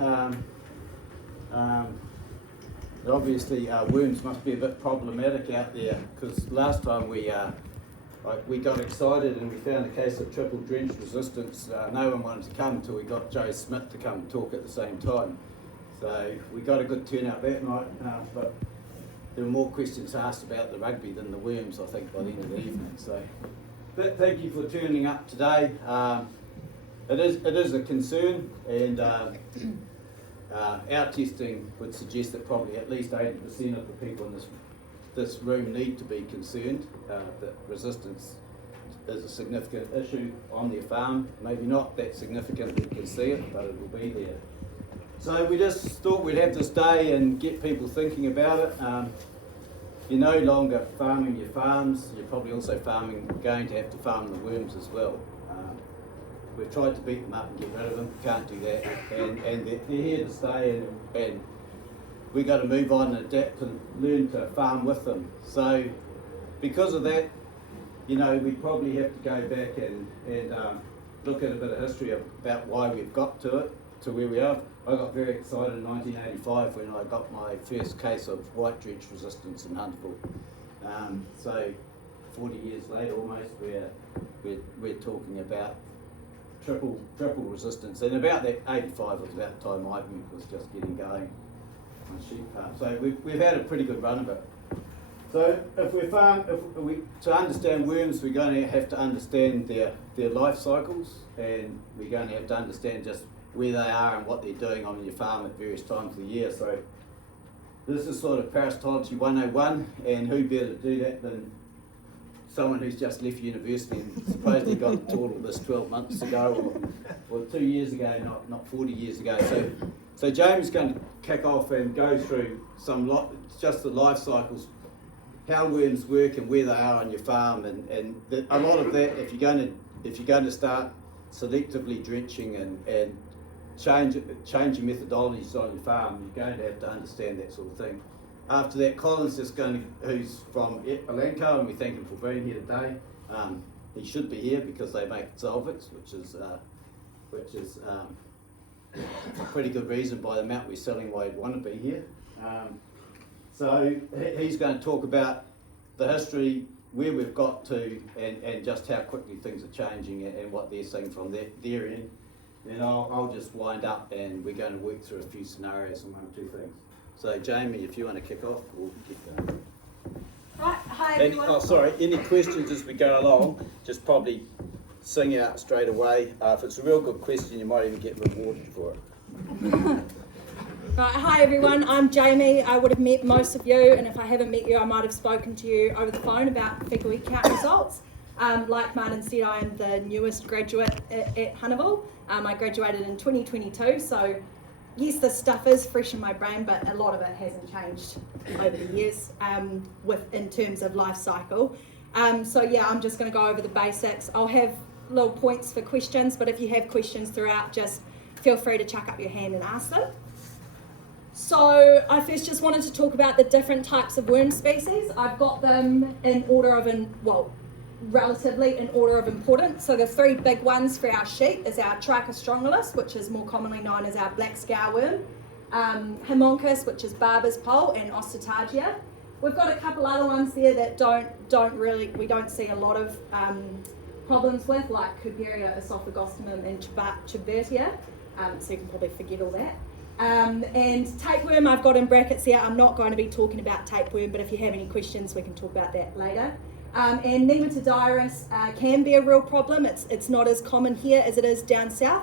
Um, Obviously, worms must be a bit problematic out there, because last time we got excited and we found a case of triple drench resistance. No one wanted to come until we got Joe Smith to come and talk at the same time. So we got a good turnout that night, but there were more questions asked about the rugby than the worms, I think, by the end of the evening. So, but thank you for turning up today. It is a concern, and our testing would suggest that probably at least 80% of the people in this room need to be concerned that resistance is a significant issue on their farm. Maybe not that significant that you can see it, but it will be there. So we just thought we'd have this day and get people thinking about it. You're no longer farming your farms, you're probably also going to have to farm the worms as well. We've tried to beat them up and get rid of them, can't do that, and they're here to stay, and we've got to move on and adapt and learn to farm with them. So because of that, we probably have to go back and look at a bit of history about why we've got to where we are. I got very excited in 1985 when I got my first case of white drench resistance in Hunterville. So 40 years later almost, we're talking about triple resistance, and about that 85 was about the time my group was just getting going on sheep farm. So we've had a pretty good run of it. So to understand worms, we're going to have to understand their life cycles, and we're going to have to understand just where they are and what they're doing on your farm at various times of the year. So this is sort of parasitology 101, and who better to do that than someone who's just left university and supposedly got taught all this 12 months ago or 2 years ago, not 40 years ago. So Jaime's going to kick off and go through just the life cycles, how worms work and where they are on your farm, and a lot of that, if you're going to start selectively drenching and change your methodologies on your farm, you're going to have to understand that sort of thing. After that, Colin's who's from Elanco, and we thank him for being here today. He should be here because they make solvents, which is a pretty good reason by the amount we're selling why he'd want to be here. So he's going to talk about the history, where we've got to, and just how quickly things are changing and what they're seeing from their end. And I'll just wind up, and we're going to work through a few scenarios and one or two things. So Jaime, if you want to kick off, we'll get going. Right, hi everyone. Any questions as we go along, just probably sing out straight away. If it's a real good question, you might even get rewarded for it. Right, hi everyone, I'm Jaime. I would have met most of you, and if I haven't met you, I might have spoken to you over the phone about fecal wheat count results. Like Martin said, I am the newest graduate at Hunterville. I graduated in 2022, so yes, this stuff is fresh in my brain, but a lot of it hasn't changed over the years in terms of life cycle. So yeah, I'm just going to go over the basics. I'll have little points for questions, but if you have questions throughout, just feel free to chuck up your hand and ask them. So I first just wanted to talk about the different types of worm species. I've got them in order of relatively in order of importance. So the three big ones for our sheep is our Trichostrongylis, which is more commonly known as our black scour worm, Haemonchus, which is barber's pole, and Osteotargia. We've got a couple other ones there that we don't see a lot of problems with, like Couperia, Esophagostomum, and Chibertia. So you can probably forget all that. And tapeworm I've got in brackets here. I'm not going to be talking about tapeworm, but if you have any questions, we can talk about that later. And Nematodiris can be a real problem. It's not as common here as it is down south,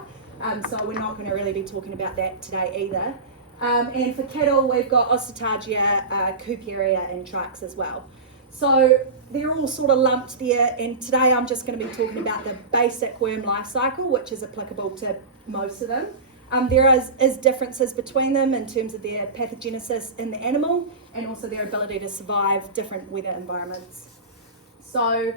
so we're not going to really be talking about that today either. And for cattle, we've got Osteotargia, Couperia, and Trix as well. So they're all sort of lumped there, and today I'm just going to be talking about the basic worm life cycle, which is applicable to most of them. There is differences between them in terms of their pathogenesis in the animal and also their ability to survive different weather environments. So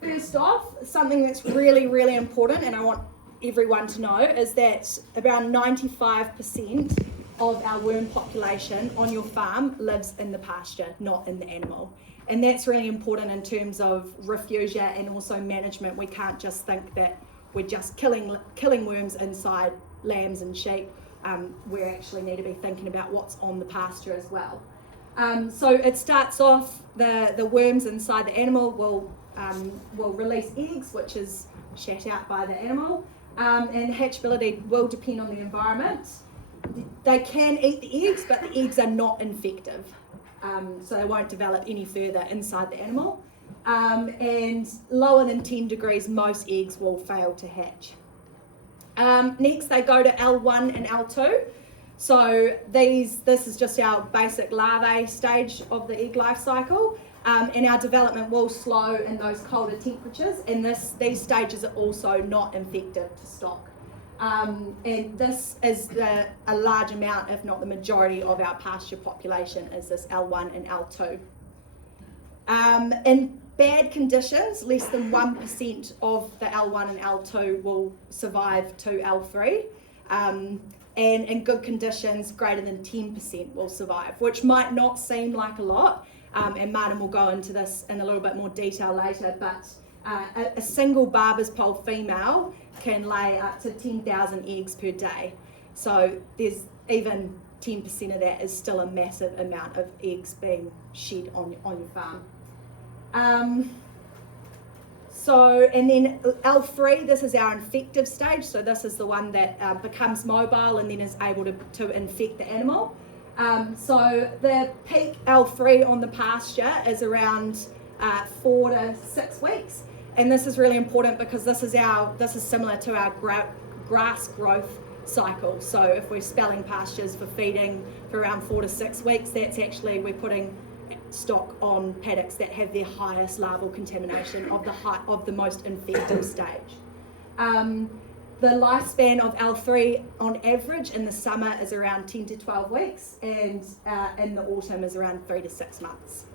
first off, something that's really, really important, and I want everyone to know, is that around 95% of our worm population on your farm lives in the pasture, not in the animal. And that's really important in terms of refugia and also management. We can't just think that we're just killing worms inside lambs and sheep. we actually need to be thinking about what's on the pasture as well. So it starts off, the worms inside the animal will release eggs, which is shat out by the animal, and hatchability will depend on the environment. They can eat the eggs, but the eggs are not infective, so they won't develop any further inside the animal. And lower than 10 degrees, most eggs will fail to hatch. Next, they go to L1 and L2. So this is just our basic larvae stage of the egg life cycle, and our development will slow in those colder temperatures, and these stages are also not infective to stock. And this is a large amount, if not the majority, of our pasture population is this L1 and L2. In bad conditions, less than 1% of the L1 and L2 will survive to L3. And in good conditions, greater than 10% will survive, which might not seem like a lot. And Martin will go into this in a little bit more detail later, but a single Barber's pole female can lay up to 10,000 eggs per day. So there's even 10% of that is still a massive amount of eggs being shed on your farm. And then L3, this is our infective stage. So this is the one that becomes mobile and then is able to infect the animal. So the peak L3 on the pasture is around 4 to 6 weeks. And this is really important because this is similar to our grass growth cycle. So if we're spelling pastures for feeding for around 4 to 6 weeks, that's actually, we're putting stock on paddocks that have their highest larval contamination of the most infective stage. The lifespan of L3 on average in the summer is around 10 to 12 weeks, and in the autumn is around 3 to 6 months.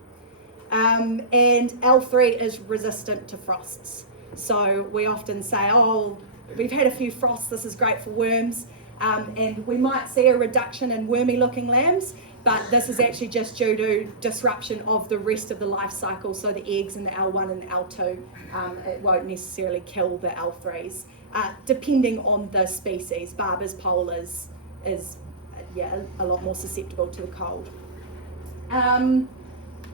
And L3 is resistant to frosts. So we often say, oh, we've had a few frosts, this is great for worms, and we might see a reduction in wormy looking lambs, but this is actually just due to disruption of the rest of the life cycle. So the eggs in the L1 and the L2, it won't necessarily kill the L3s. Depending on the species, Barber's pole is a lot more susceptible to the cold.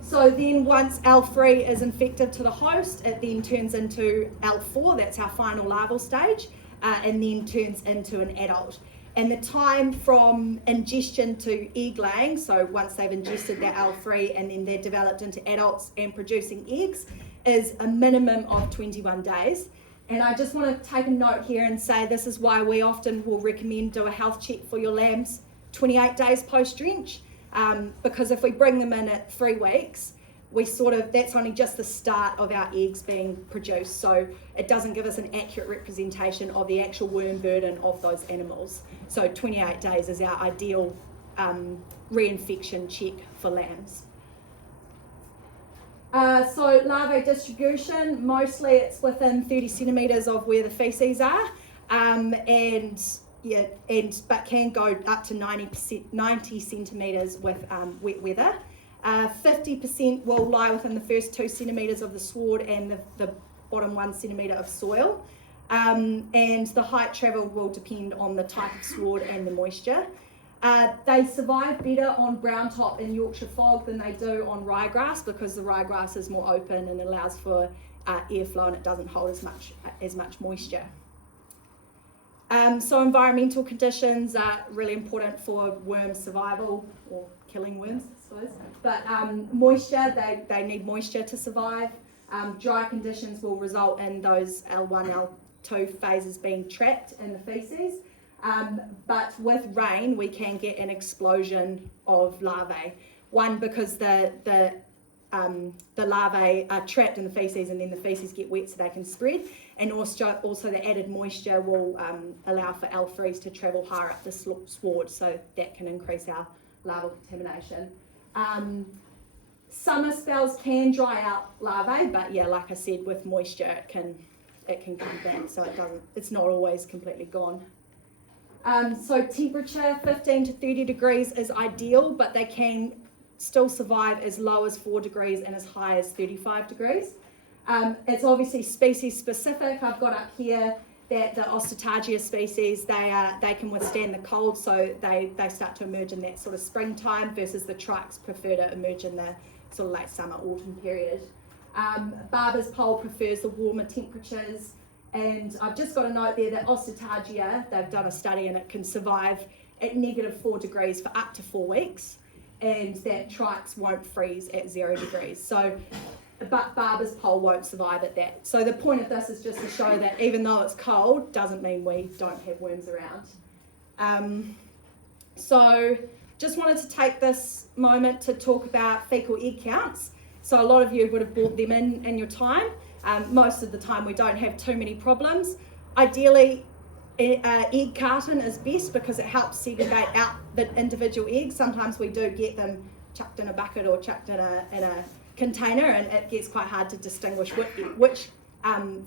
So then once L3 is infected to the host, it then turns into L4, that's our final larval stage, and then turns into an adult. And the time from ingestion to egg laying, so once they've ingested their L3 and then they're developed into adults and producing eggs, is a minimum of 21 days. And I just want to take a note here and say this is why we often will recommend do a health check for your lambs 28 days post-drench, because if we bring them in at 3 weeks, that's only just the start of our eggs being produced, so it doesn't give us an accurate representation of the actual worm burden of those animals. So 28 days is our ideal reinfection check for lambs. So larvae distribution, mostly it's within 30 centimetres of where the faeces are, but can go up to 90 centimetres with wet weather. 50% will lie within the first 2 centimetres of the sward and the bottom 1 centimetre of soil. And the height travelled will depend on the type of sward and the moisture. They survive better on brown top and Yorkshire fog than they do on ryegrass, because the ryegrass is more open and allows for airflow and it doesn't hold as much moisture. So environmental conditions are really important for worm survival, or killing worms, I suppose. But moisture, they need moisture to survive. Dry conditions will result in those L1, L2 phases being trapped in the faeces. But with rain, we can get an explosion of larvae. One, because the larvae are trapped in the faeces and then the faeces get wet so they can spread. And also the added moisture will allow for L3s to travel higher up the sward, so that can increase our larval contamination. Summer spells can dry out larvae, but yeah, like I said, with moisture it can come back, so it's not always completely gone. So temperature 15 to 30 degrees is ideal, but they can still survive as low as 4 degrees and as high as 35 degrees. It's obviously species specific. I've got up here that the Ostotargia species, they can withstand the cold, so they start to emerge in that sort of springtime, versus the trikes prefer to emerge in the sort of late summer, autumn period. Barber's pole prefers the warmer temperatures, and I've just got a note there that Ostotargia, they've done a study and it can survive at -4 degrees for up to 4 weeks, and that trikes won't freeze at 0 degrees. So, but Barber's pole won't survive at that. So the point of this is just to show that even though it's cold, doesn't mean we don't have worms around. So just wanted to take this moment to talk about fecal egg counts. So a lot of you would have bought them in your time. Most of the time we don't have too many problems. Ideally, egg carton is best because it helps segregate out the individual eggs. Sometimes we do get them chucked in a bucket or chucked in a container, and it gets quite hard to distinguish which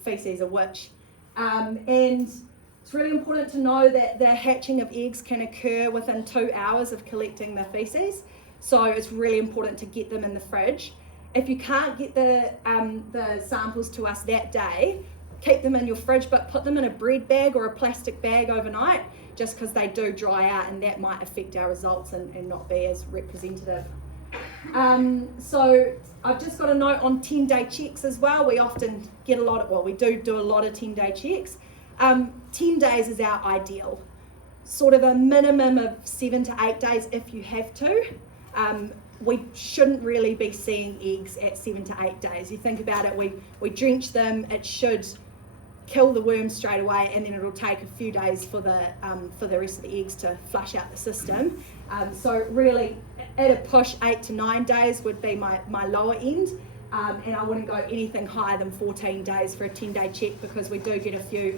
feces are which. And it's really important to know that the hatching of eggs can occur within 2 hours of collecting the feces. So it's really important to get them in the fridge. If you can't get the samples to us that day, keep them in your fridge, but put them in a bread bag or a plastic bag overnight, just because they do dry out, and that might affect our results and not be as representative. So I've just got a note on 10-day checks as well. We often get we do a lot of 10-day checks. 10 days is our ideal. Sort of a minimum of 7 to 8 days if you have to. We shouldn't really be seeing eggs at 7 to 8 days. You think about it, we drench them, it should kill the worms straight away, and then it'll take a few days for the rest of the eggs to flush out the system. So really, at a push, 8 to 9 days would be my lower end, and I wouldn't go anything higher than 14 days for a 10-day check, because we do get a few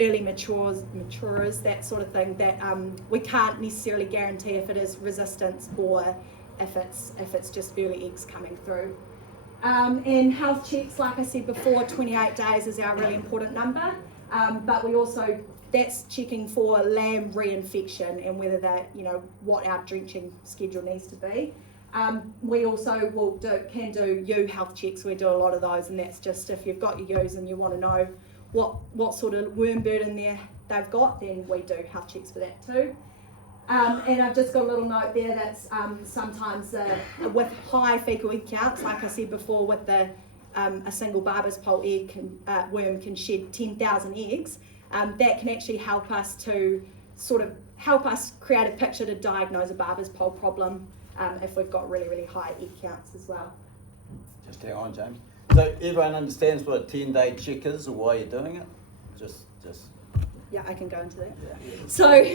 early maturers, that sort of thing, that we can't necessarily guarantee if it is resistance or if it's just early eggs coming through. And health checks, like I said before, 28 days is our really important number, but we also, that's checking for lamb reinfection and whether that, what our drenching schedule needs to be. We also can do ewe health checks. We do a lot of those, and that's just if you've got your ewes and you want to know what sort of worm burden they've got, then we do health checks for that too. And I've just got a little note there that's sometimes with high fecal egg counts, like I said before, with a single Barber's pole worm can shed 10,000 eggs. That can actually help us to create a picture to diagnose a Barber's pole problem if we've got really, really high egg counts as well. Just hang on, James. So everyone understands what a 10-day check is or why you're doing it? Just. Yeah, I can go into that.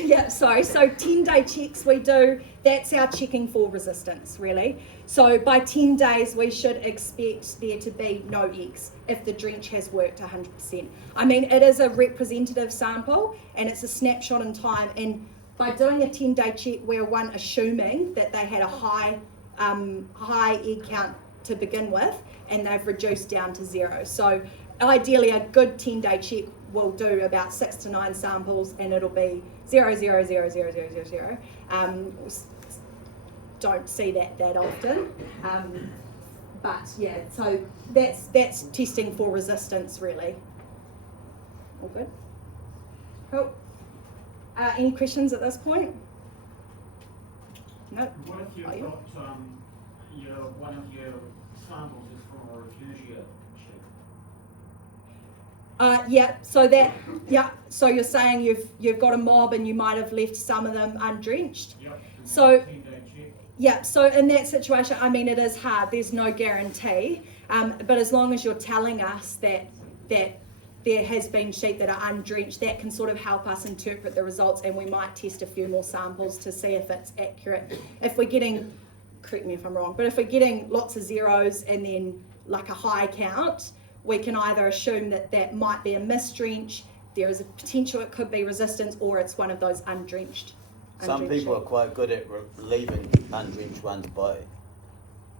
Yeah. So 10-day checks we do, that's our checking for resistance, really. So by 10 days, we should expect there to be no eggs if the drench has worked 100%. I mean, it is a representative sample and it's a snapshot in time. And by doing a 10-day check, we're assuming that they had a high egg count to begin with, and they've reduced down to 0. So ideally, a good 10-day check will do about 6 to 9 samples, and it'll be 0, 0, 0, 0, 0, 0, 0. Don't see that often, but yeah. So that's testing for resistance, really. All good. Cool. Any questions at this point? No. What if you've got one of your samples is from a refugia sheep? So you're saying you've got a mob and you might have left some of them undrenched. Yep. So 10-day check. yeah, so in that situation, I mean, it is hard. There's no guarantee, but as long as you're telling us that there has been sheep that are undrenched, that can sort of help us interpret the results, and we might test a few more samples to see if it's accurate. If we're getting, correct me if I'm wrong, but if we're getting lots of zeros and then like a high count, we can either assume that might be a misdrench, there is a potential it could be resistance, or it's one of those undrenched. Some people are quite good at leaving undrenched ones by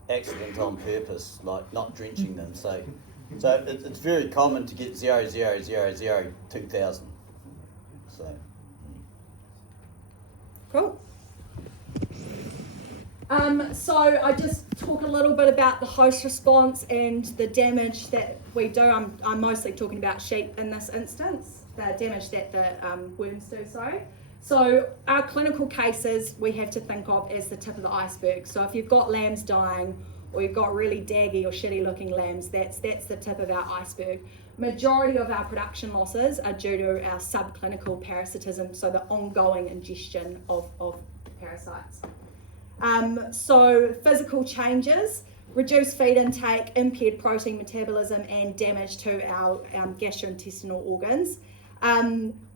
accident on purpose, like not drenching them. So it's very common to get 0, 0, 0, 0, 2,000. So. Cool. So I just talk a little bit about the host response and the damage that we do. I'm mostly talking about sheep in this instance. damage that the worms do, sorry. So our clinical cases we have to think of as the tip of the iceberg. So if you've got lambs dying, or you've got really daggy or shitty looking lambs, that's the tip of our iceberg. Majority of our production losses are due to our subclinical parasitism, so the ongoing ingestion of parasites. So physical changes, reduced feed intake, impaired protein metabolism, and damage to our gastrointestinal organs.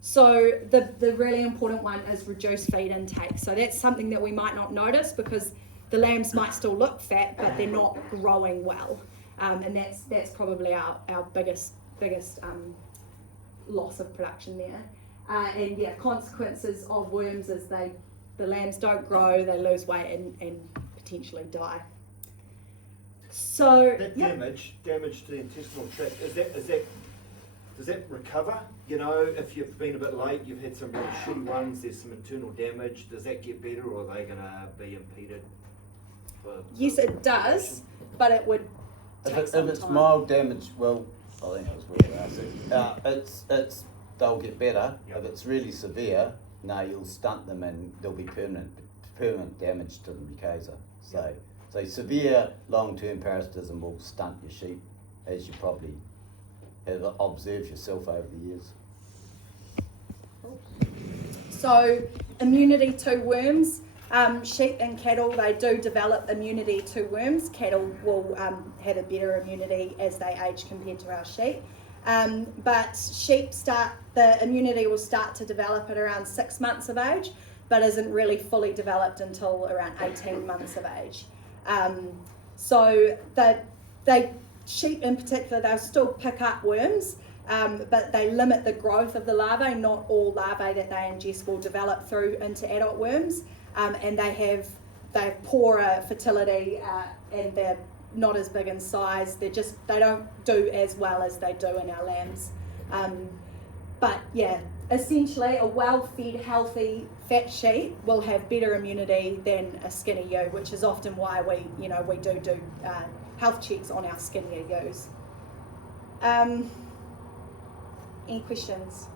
So the really important one is reduced feed intake. So that's something that we might not notice because the lambs might still look fat, but they're not growing well. And that's probably our biggest loss of production there. And yeah, consequences of worms is the lambs don't grow, they lose weight and potentially die. So That yeah. damage to the intestinal tract, does that recover? You know, if you've been a bit late, you've had some really shitty ones, there's some internal damage, does that get better, or are they gonna be impeded? Yes, it does, but it would take If some it's time. mild damage, well, I think it was what I said. They'll get better. Yep. If it's really severe, no, you'll stunt them and there'll be permanent damage to the mucosa. So severe long-term parasitism will stunt your sheep, as you probably have observed yourself over the years. So immunity to worms, sheep and cattle, they do develop immunity to worms. Cattle will have a better immunity as they age compared to our sheep. But sheep the immunity will start to develop at around 6 months of age, but isn't really fully developed until around 18 months of age. So sheep in particular, they'll still pick up worms, but they limit the growth of the larvae. Not all larvae that they ingest will develop through into adult worms, and they have poorer fertility, and they're not as big in size. They don't do as well as they do in our lambs. But yeah, essentially a well-fed, healthy, fat sheep will have better immunity than a skinny ewe, which is often why we do health checks on our skinnier ewes. Any questions?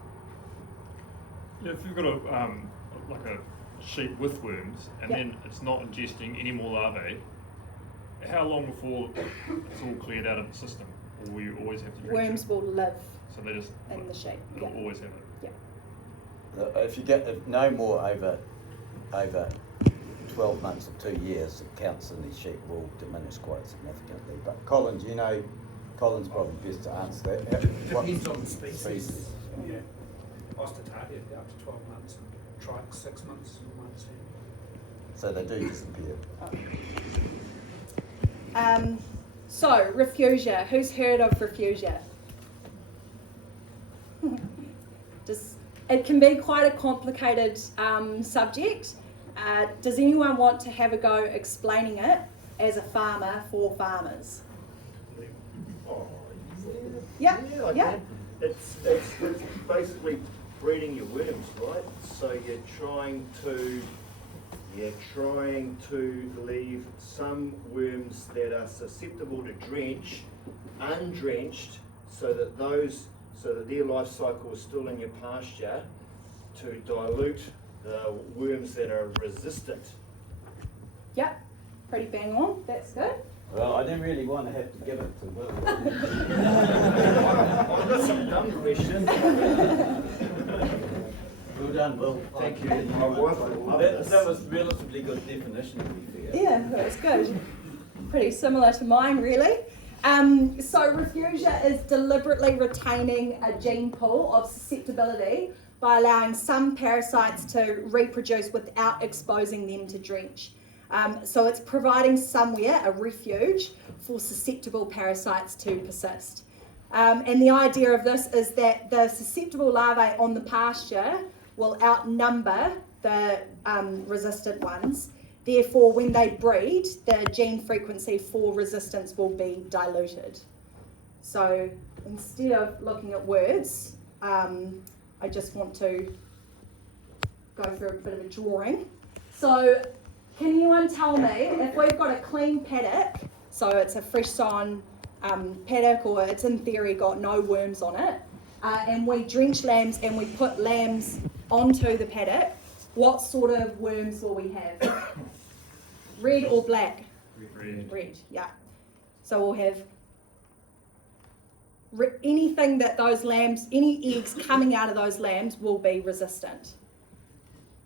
Yeah, if you've got a sheep with worms and Yep. then it's not ingesting any more larvae, how long before it's all cleared out of the system? Or will you always have to drink Worms it? will live So they just in the sheep. they'll Yeah. always have it. If you get no more over 12 months or 2 years, the counts in the sheep will diminish quite significantly. But Colin's probably best to answer that. Depends on the species. Yeah. Ostentatia up to 12 months and trike 6 months, from my understanding. So they do disappear. So refugia. Who's heard of refugia? It can be quite a complicated subject. Does anyone want to have a go explaining it as a farmer for farmers? Oh, Yeah. I can. It's basically breeding your worms, right? So you're trying to leave some worms that are susceptible to drench undrenched, so that their life cycle is still in your pasture, to dilute the worms that are resistant. Yep. Pretty bang on. That's good. Well, I didn't really want to have to give it to Will. I've got some dumb questions. Well done, Will. Thank you. My wife would love this. That was relatively good definition, to be fair. Yeah, that was good. Pretty similar to mine, really. So refugia is deliberately retaining a gene pool of susceptibility by allowing some parasites to reproduce without exposing them to drench. So it's providing somewhere, a refuge, for susceptible parasites to persist. And the idea of this is that the susceptible larvae on the pasture will outnumber the resistant ones. Therefore, when they breed, the gene frequency for resistance will be diluted. So instead of looking at words, I just want to go through a bit of a drawing. So can anyone tell me, if we've got a clean paddock, so it's a fresh sown paddock, or it's in theory got no worms on it, and we drench lambs and we put lambs onto the paddock, what sort of worms will we have? Red or black? Red. Red, yeah. So we'll have anything that those lambs, any eggs coming out of those lambs will be resistant.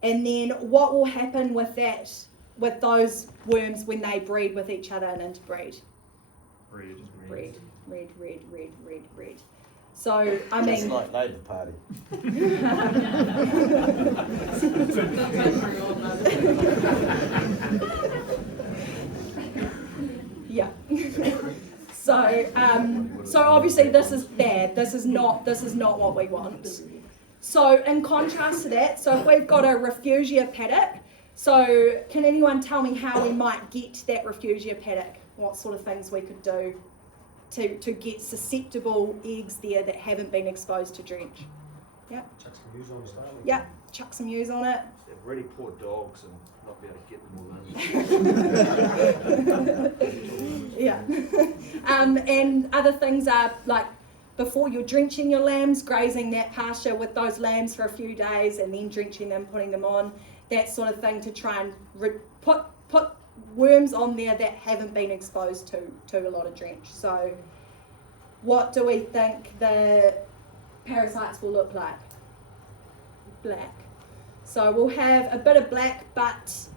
And then what will happen with that, with those worms when they breed with each other and interbreed? Red. So, I Just mean... like Labour Party. Yeah. So obviously this is bad. This is not what we want. So in contrast to that, so if we've got a refugia paddock, so can anyone tell me how we might get that refugia paddock? What sort of things we could do to get susceptible eggs there that haven't been exposed to drench? Yeah. Chuck some ewes on the start. Yeah. Chuck some ewes on it. They're really poor dogs and not be able to get them all in. Yeah. And other things are like before you're drenching your lambs, grazing that pasture with those lambs for a few days and then drenching them, putting them on, that sort of thing to try and put worms on there that haven't been exposed to a lot of drench. So what do we think the parasites will look like? Black. So we'll have a bit of black, but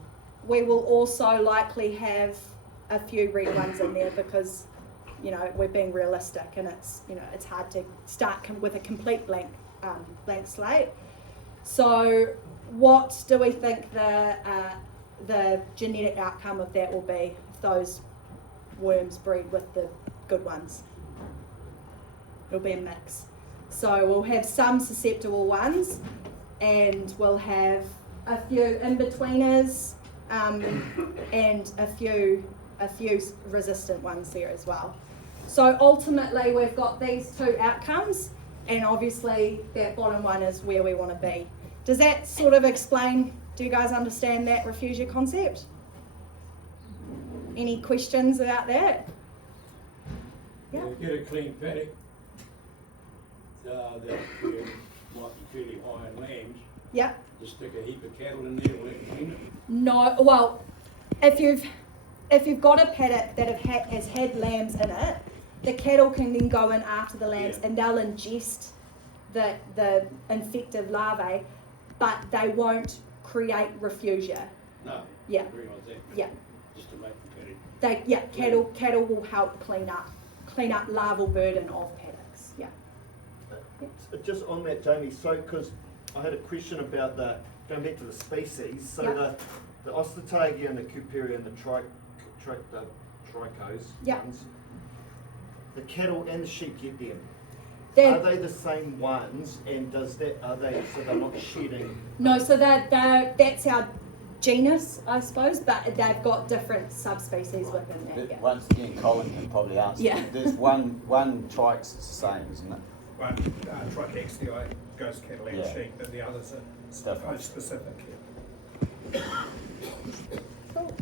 we will also likely have a few red ones in there because, you know, we're being realistic and it's, you know, it's hard to start with a complete blank slate. So what do we think the genetic outcome of that will be if those worms breed with the good ones? It'll be a mix. So we'll have some susceptible ones and we'll have a few in-betweeners and a few resistant ones there as well. So ultimately we've got these two outcomes and obviously that bottom one is where we want to be. Does that sort of explain, do you guys understand that refugia concept? Any questions about that? Yeah. You get a clean paddock that might be fairly high in lambs. Yeah. Just stick a heap of cattle in there and let them clean it. No, well, if you've got a paddock that has had lambs in it, the cattle can then go in after the lambs and they'll ingest the infective larvae, but they won't create refugia. No. Yeah. I realise that. Yeah. Just to make the paddock. Cattle will help clean up larval burden of paddocks. Yeah. Just on that, Jamie, so because I had a question about going back to the species, so the Ostatagia and the Couperia and the Tricos ones, the cattle and the sheep get them. Are they the same ones, and are they so they're not shedding? No, so that's our genus, I suppose, but they've got different subspecies within that. Yeah. Once again, Colin can probably answer. Yeah. There's one trike's the same, isn't it? One Trichextii goes cattle and sheep, and the others are Different. specific. Cool.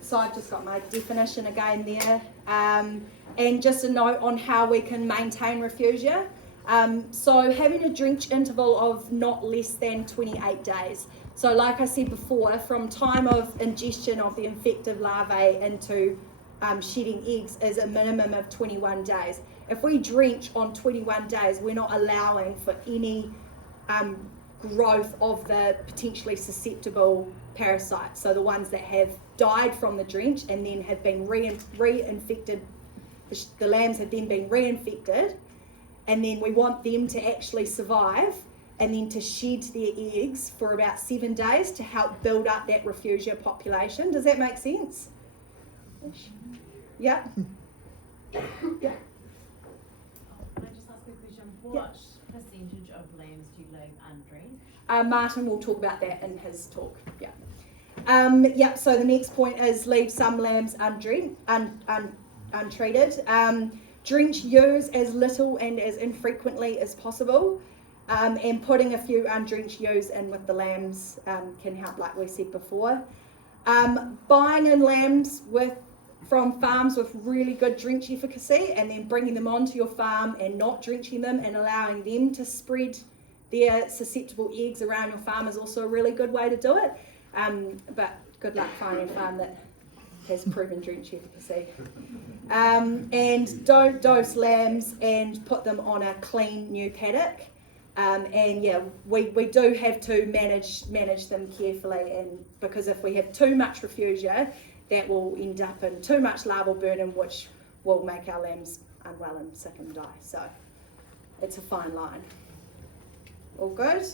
So I've just got my definition again there, and just a note on how we can maintain refugia. So having a drench interval of not less than 28 days. So like I said before, from time of ingestion of the infective larvae into shedding eggs is a minimum of 21 days. If we drench on 21 days, we're not allowing for any growth of the potentially susceptible parasites. So the ones that have died from the drench and then have been reinfected, the lambs have then been reinfected, and then we want them to actually survive and then to shed their eggs for about 7 days to help build up that refugia population. Does that make sense? Yeah? Yeah. Can I just ask a question? What percentage of lambs do you leave undrenched? Martin will talk about that in his talk. Yeah. So the next point is leave some lambs untreated. Drench ewes as little and as infrequently as possible. And putting a few undrenched ewes in with the lambs can help, like we said before. Buying in lambs with from farms with really good drench efficacy and then bringing them onto your farm and not drenching them and allowing them to spread their susceptible eggs around your farm is also a really good way to do it. But good luck finding a farm that has proven drench efficacy. And don't dose lambs and put them on a clean new paddock. And yeah, we do have to manage them carefully, and because if we have too much refugia, that will end up in too much larval burden, which will make our lambs unwell and sick and die. So it's a fine line. All good?